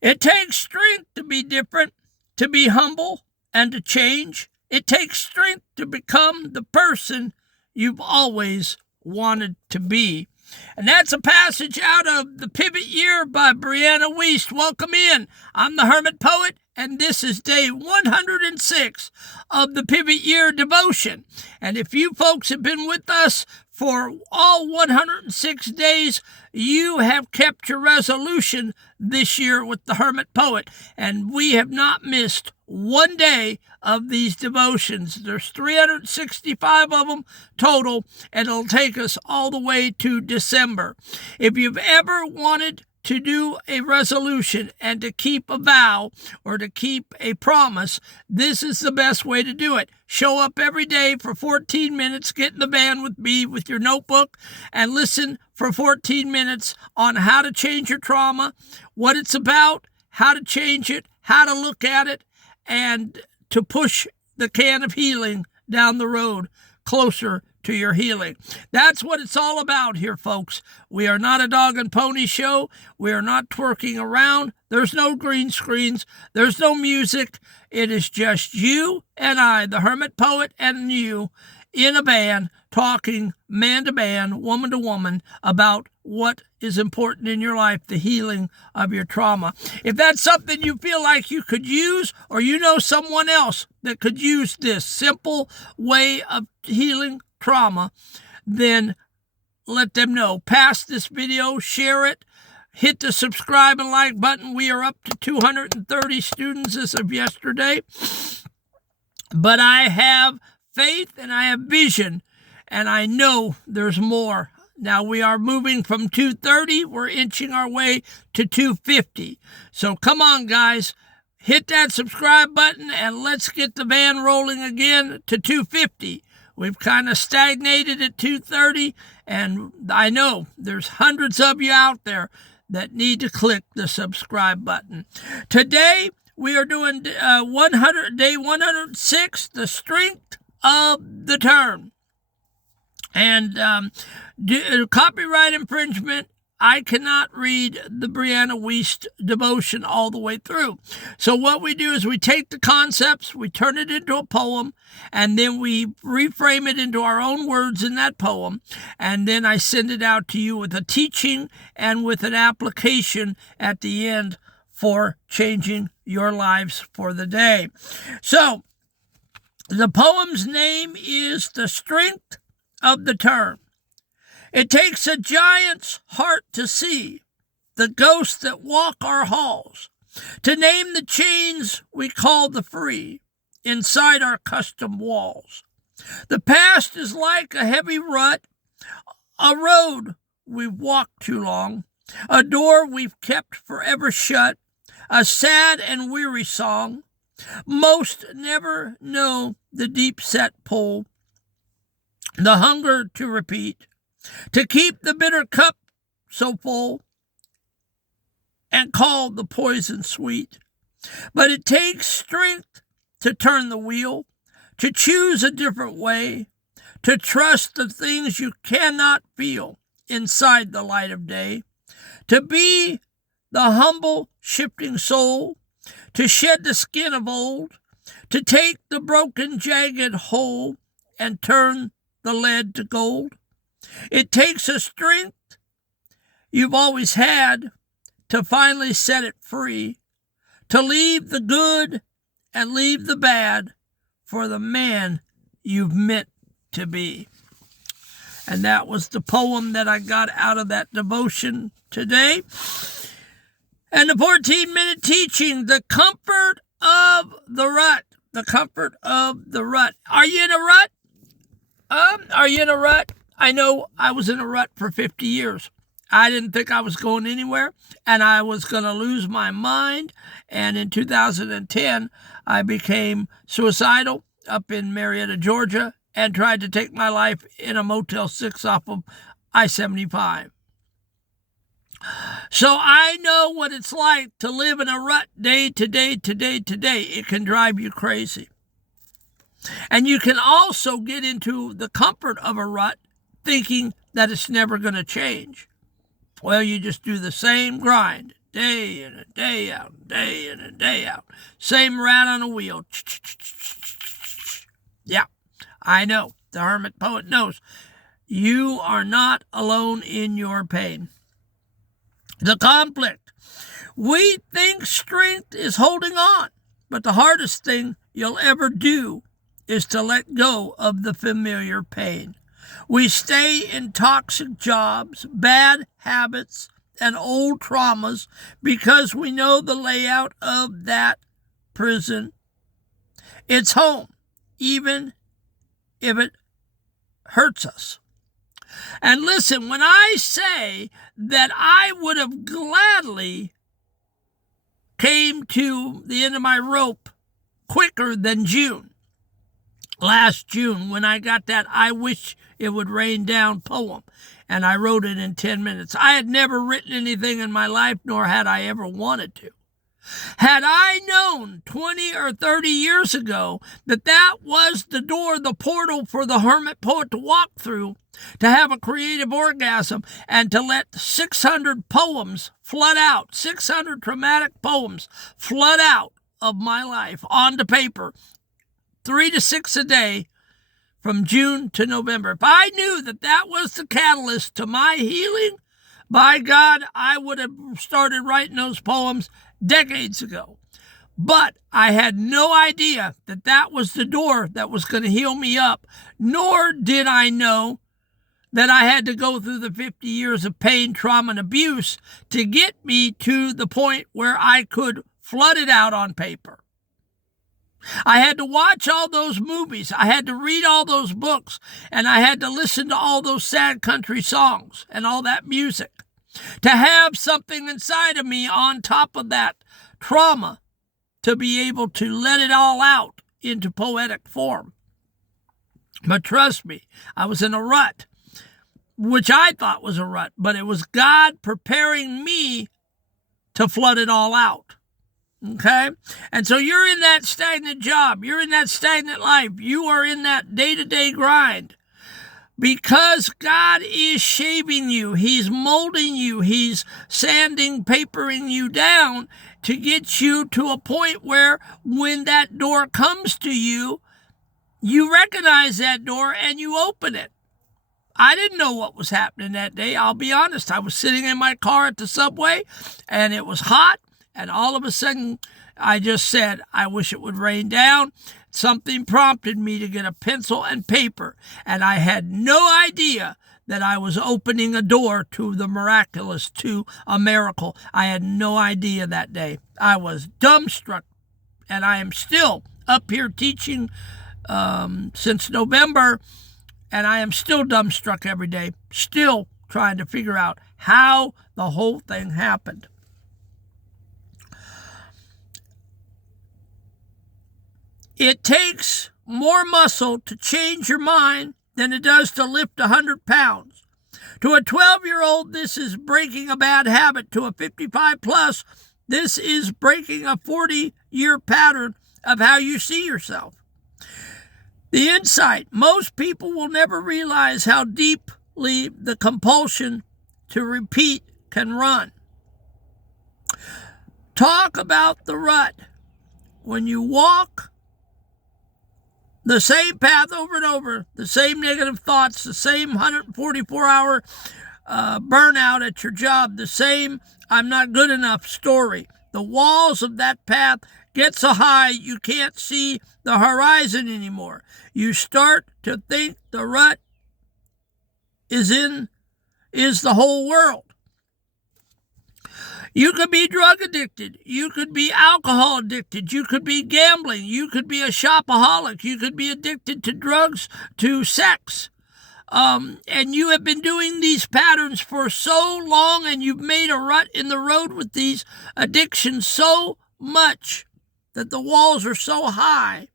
It takes strength to be different, to be humble, and to change. It takes strength to become the person you've always wanted to be. And that's a passage out of The Pivot Year by Brianna Wiest. Welcome in. I'm the Hermit Poet, and this is day 106 of the Pivot Year devotion. And if you folks have been with us for all 106 days, you have kept your resolution this year with the Hermit Poet, and we have not missed one day of these devotions. There's 365 of them total, and it'll take us all the way to December. If you've ever wanted to do a resolution and to keep a vow or to keep a promise, this is the best way to do it. Show up every day for 14 minutes, get in the van with me with your notebook, and listen for 14 minutes on how to change your trauma, what it's about, how to change it, how to look at it, and to push the can of healing down the road closer to your healing. That's what it's all about here, folks. We are not a dog and pony show. We are not twerking around. There's no green screens. There's no music. It is just you and I, the Hermit Poet, and you in a van talking man to man, woman to woman about what is important in your life, the healing of your trauma. If that's something you feel like you could use, or you know someone else that could use this simple way of healing trauma, then let them know. Pass this video, share it, hit the subscribe and like button. We are up to 230 students as of yesterday. But I have faith and I have vision, and I know there's more. Now we are moving from 230. We're inching our way to 250. So come on, guys. Hit that subscribe button and let's get the van rolling again to 250. We've kind of stagnated at 230, and I know there's hundreds of you out there that need to click the subscribe button. Today, we are doing day 106, the strength of the term. And copyright infringement, I cannot read the Brianna Wiest devotion all the way through. So what we do is we take the concepts, we turn it into a poem, and then we reframe it into our own words in that poem, and then I send it out to you with a teaching and with an application at the end for changing your lives for the day. So the poem's name is The Strength of the Term. It takes a giant's heart to see the ghosts that walk our halls, to name the chains we call the free inside our custom walls. The past is like a heavy rut, a road we've walked too long, a door we've kept forever shut, a sad and weary song. Most never know the deep-set pull, the hunger to repeat, to keep the bitter cup so full and call the poison sweet. But it takes strength to turn the wheel, to choose a different way, to trust the things you cannot feel inside the light of day, to be the humble, shifting soul, to shed the skin of old, to take the broken, jagged whole and turn the lead to gold. It takes a strength you've always had to finally set it free, to leave the good and leave the bad for the man you've meant to be. And that was the poem that I got out of that devotion today. And the 14-minute teaching, the comfort of the rut. The comfort of the rut. Are you in a rut? Are you in a rut? I know I was in a rut for 50 years. I didn't think I was going anywhere, and I was going to lose my mind. And in 2010, I became suicidal up in Marietta, Georgia, and tried to take my life in a Motel 6 off of I-75. So I know what it's like to live in a rut day to day to day to day. It can drive you crazy. And you can also get into the comfort of a rut thinking that it's never going to change. Well, you just do the same grind day in and day out, day in and day out. Same rat on a wheel. Yeah, I know. The hermit poet knows. You are not alone in your pain. The conflict. We think strength is holding on, but the hardest thing you'll ever do is to let go of the familiar pain. We stay in toxic jobs, bad habits, and old traumas because we know the layout of that prison. It's home, even if it hurts us. And listen, when I say that I would have gladly came to the end of my rope quicker than June, last June, when I got that I Wish It Would Rain Down poem, and I wrote it in 10 minutes. I had never written anything in my life, nor had I ever wanted to. Had I known 20 or 30 years ago that that was the door, the portal for the hermit poet to walk through, to have a creative orgasm, and to let 600 poems flood out, 600 traumatic poems flood out of my life onto paper, 3 to 6 a day from June to November. If I knew that that was the catalyst to my healing, by God, I would have started writing those poems decades ago. But I had no idea that that was the door that was going to heal me up, nor did I know that I had to go through the 50 years of pain, trauma, and abuse to get me to the point where I could flood it out on paper. I had to watch all those movies. I had to read all those books. And I had to listen to all those sad country songs and all that music to have something inside of me on top of that trauma to be able to let it all out into poetic form. But trust me, I was in a rut, which I thought was a rut, but it was God preparing me to flood it all out. Okay? And so you're in that stagnant job. You're in that stagnant life. You are in that day-to-day grind because God is shaping you. He's molding you. He's sanding, papering you down to get you to a point where when that door comes to you, you recognize that door and you open it. I didn't know what was happening that day. I'll be honest. I was sitting in my car at the subway and it was hot. And all of a sudden, I just said, I wish it would rain down. Something prompted me to get a pencil and paper. And I had no idea that I was opening a door to the miraculous, to a miracle. I had no idea that day. I was dumbstruck. And I am still up here teaching since November. And I am still dumbstruck every day. Still trying to figure out how the whole thing happened. It takes more muscle to change your mind than it does to lift 100 pounds. To a 12-year-old, this is breaking a bad habit. To a 55-plus, this is breaking a 40-year pattern of how you see yourself. The insight: most people will never realize how deeply the compulsion to repeat can run. Talk about the rut. When you walk the same path over and over, the same negative thoughts, the same 144-hour burnout at your job, the same I'm not good enough story. The walls of that path get so high you can't see the horizon anymore. You start to think the rut is the whole world. You could be drug addicted. You could be alcohol addicted. You could be gambling. You could be a shopaholic. You could be addicted to drugs, to sex. And you have been doing these patterns for so long, and you've made a rut in the road with these addictions so much that the walls are so high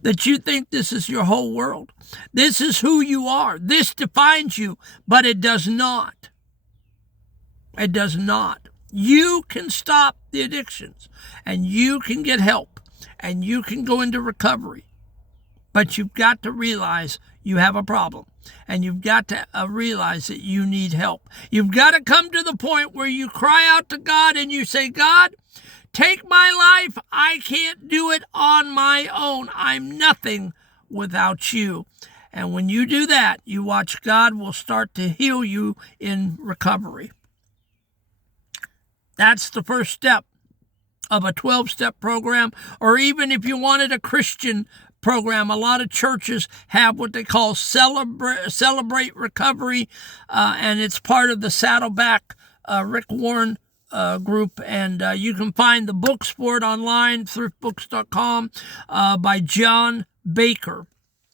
that you think this is your whole world. This is who you are. This defines you, but it does not. It does not. You can stop the addictions, and you can get help, and you can go into recovery. But you've got to realize you have a problem. And you've got to realize that you need help. You've got to come to the point where you cry out to God and you say, God, take my life. I can't do it on my own. I'm nothing without you. And when you do that, you watch God will start to heal you in recovery. That's the first step of a 12-step program, or even if you wanted a Christian program. A lot of churches have what they call Celebrate Recovery, and it's part of the Saddleback Rick Warren group, and you can find the books for it online, thriftbooks.com, by John Baker.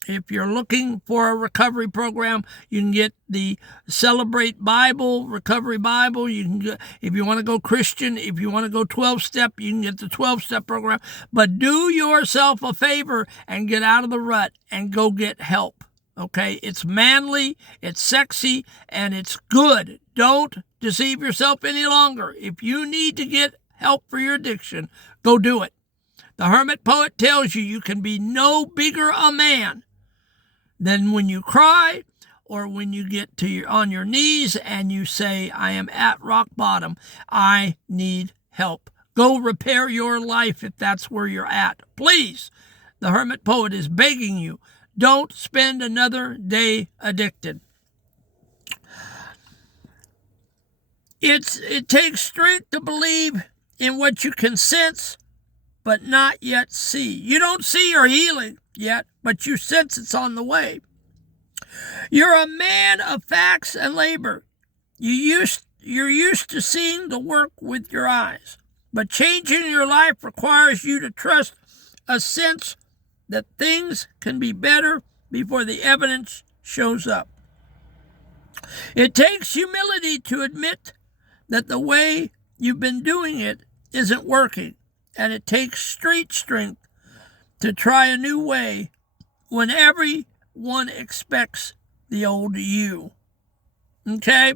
If you're looking for a recovery program, you can get the Celebrate Bible, Recovery Bible. You can get, if you want to go Christian, if you want to go 12-step, you can get the 12-step program. But do yourself a favor and get out of the rut and go get help. Okay? It's manly, it's sexy, and it's good. Don't deceive yourself any longer. If you need to get help for your addiction, go do it. The Hermit Poet tells you you can be no bigger a man than when you cry or when you get on your knees and you say, I am at rock bottom. I need help. Go repair your life if that's where you're at. Please, the Hermit Poet is begging you, don't spend another day addicted. It takes strength to believe in what you can sense but not yet see. You don't see your healing yet, but you sense it's on the way. You're a man of facts and labor. You're used to seeing the work with your eyes, but changing your life requires you to trust a sense that things can be better before the evidence shows up. It takes humility to admit that the way you've been doing it isn't working, and it takes street strength to try a new way when everyone expects the old you. Okay?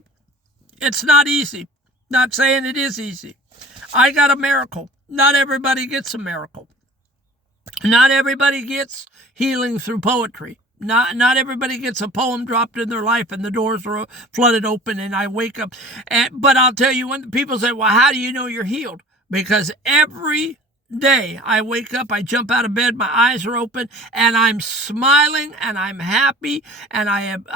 It's not easy. Not saying it is easy. I got a miracle. Not everybody gets a miracle. Not everybody gets healing through poetry. Not everybody gets a poem dropped in their life and the doors are flooded open and I wake up. But I'll tell you, when people say, well, how do you know you're healed? Because every day I wake up, I jump out of bed, my eyes are open, and I'm smiling and I'm happy. And I have,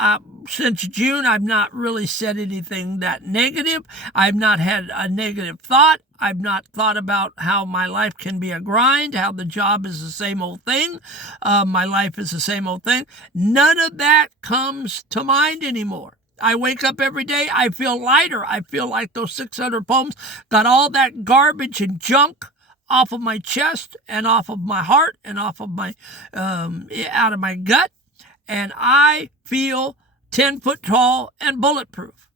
since June, I've not really said anything that negative. I've not had a negative thought. I've not thought about how my life can be a grind, how the job is the same old thing. My life is the same old thing. None of that comes to mind anymore. I wake up every day, I feel lighter. I feel like those 600 poems got all that garbage and junk off of my chest and off of my heart and off of my, out of my gut. And I feel 10 foot tall and bulletproof.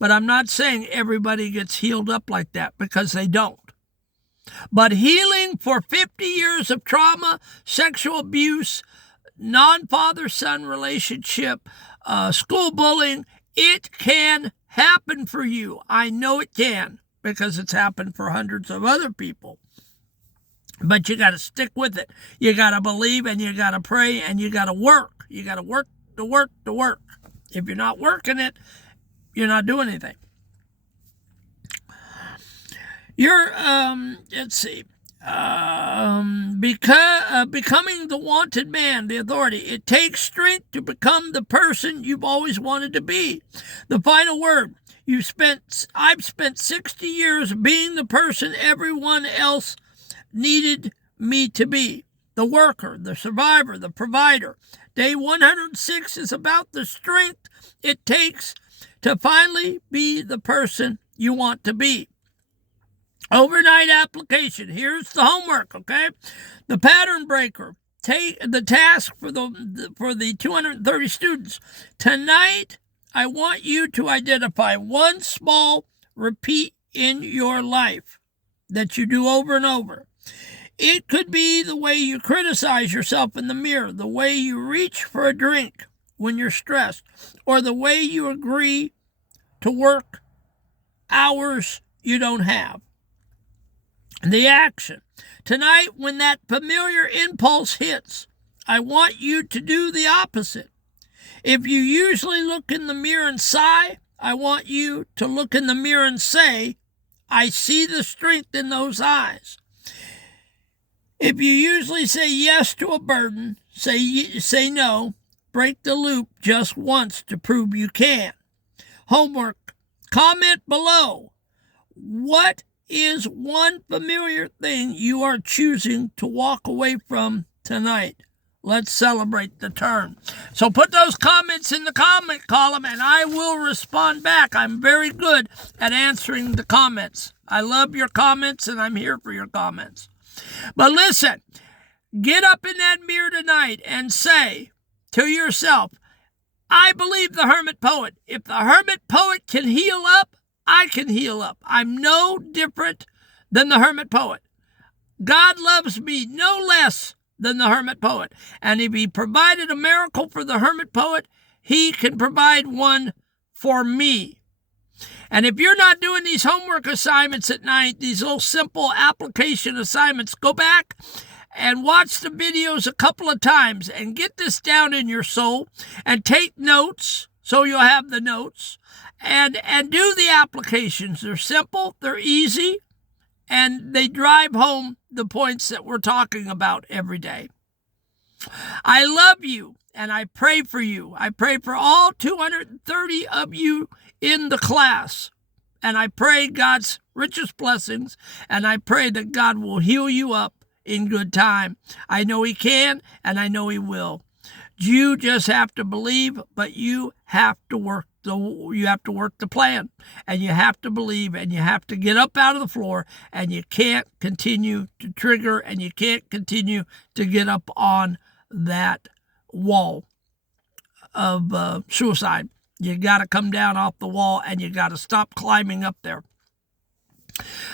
But I'm not saying everybody gets healed up like that, because they don't. But healing for 50 years of trauma, sexual abuse, non-father-son relationship, school bullying, it can happen for you. I know it can, because it's happened for hundreds of other people. But you got to stick with it. You got to believe, and you got to pray, and you got to work. You got to work. If you're not working it, you're not doing anything. You're, becoming the wanted man, the authority. It takes strength to become the person you've always wanted to be. The final word. I've spent 60 years being the person everyone else needed me to be. The worker, the survivor, the provider. Day 106 is about the strength it takes to finally be the person you want to be. Overnight application. Here's the homework, okay? The pattern breaker. Take the task for the 230 students. Tonight, I want you to identify one small repeat in your life that you do over and over. It could be the way you criticize yourself in the mirror, the way you reach for a drink when you're stressed, or the way you agree to work hours you don't have. The action. Tonight, when that familiar impulse hits, I want you to do the opposite. If you usually look in the mirror and sigh, I want you to look in the mirror and say, I see the strength in those eyes. If you usually say yes to a burden, say no. Break the loop just once to prove you can. Homework. Comment below. What is one familiar thing you are choosing to walk away from tonight? Let's celebrate the turn. So put those comments in the comment column, and I will respond back. I'm very good at answering the comments. I love your comments, and I'm here for your comments. But listen, get up in that mirror tonight and say to yourself, I believe the hermit poet. If the hermit poet can heal up, I can heal up. I'm no different than the hermit poet. God loves me no less than the hermit poet. And if he provided a miracle for the hermit poet, he can provide one for me. And if you're not doing these homework assignments at night, these little simple application assignments, go back and watch the videos a couple of times and get this down in your soul and take notes so you'll have the notes and do the applications. They're simple, they're easy, and they drive home the points that we're talking about every day. I love you, and I pray for you. I pray for all 230 of you in the class, and I pray God's richest blessings, and I pray that God will heal you up in good time. I know he can, and I know he will. You just have to believe, but you have to work the plan, and you have to believe, and you have to get up out of the floor, and you can't continue to trigger, and you can't continue to get up on that wall of suicide. You got to come down off the wall, and you got to stop climbing up there.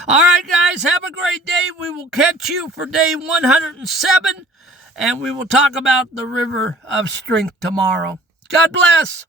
All right, guys, have a great day. We will catch you for day 107, and we will talk about the river of strength tomorrow. God bless.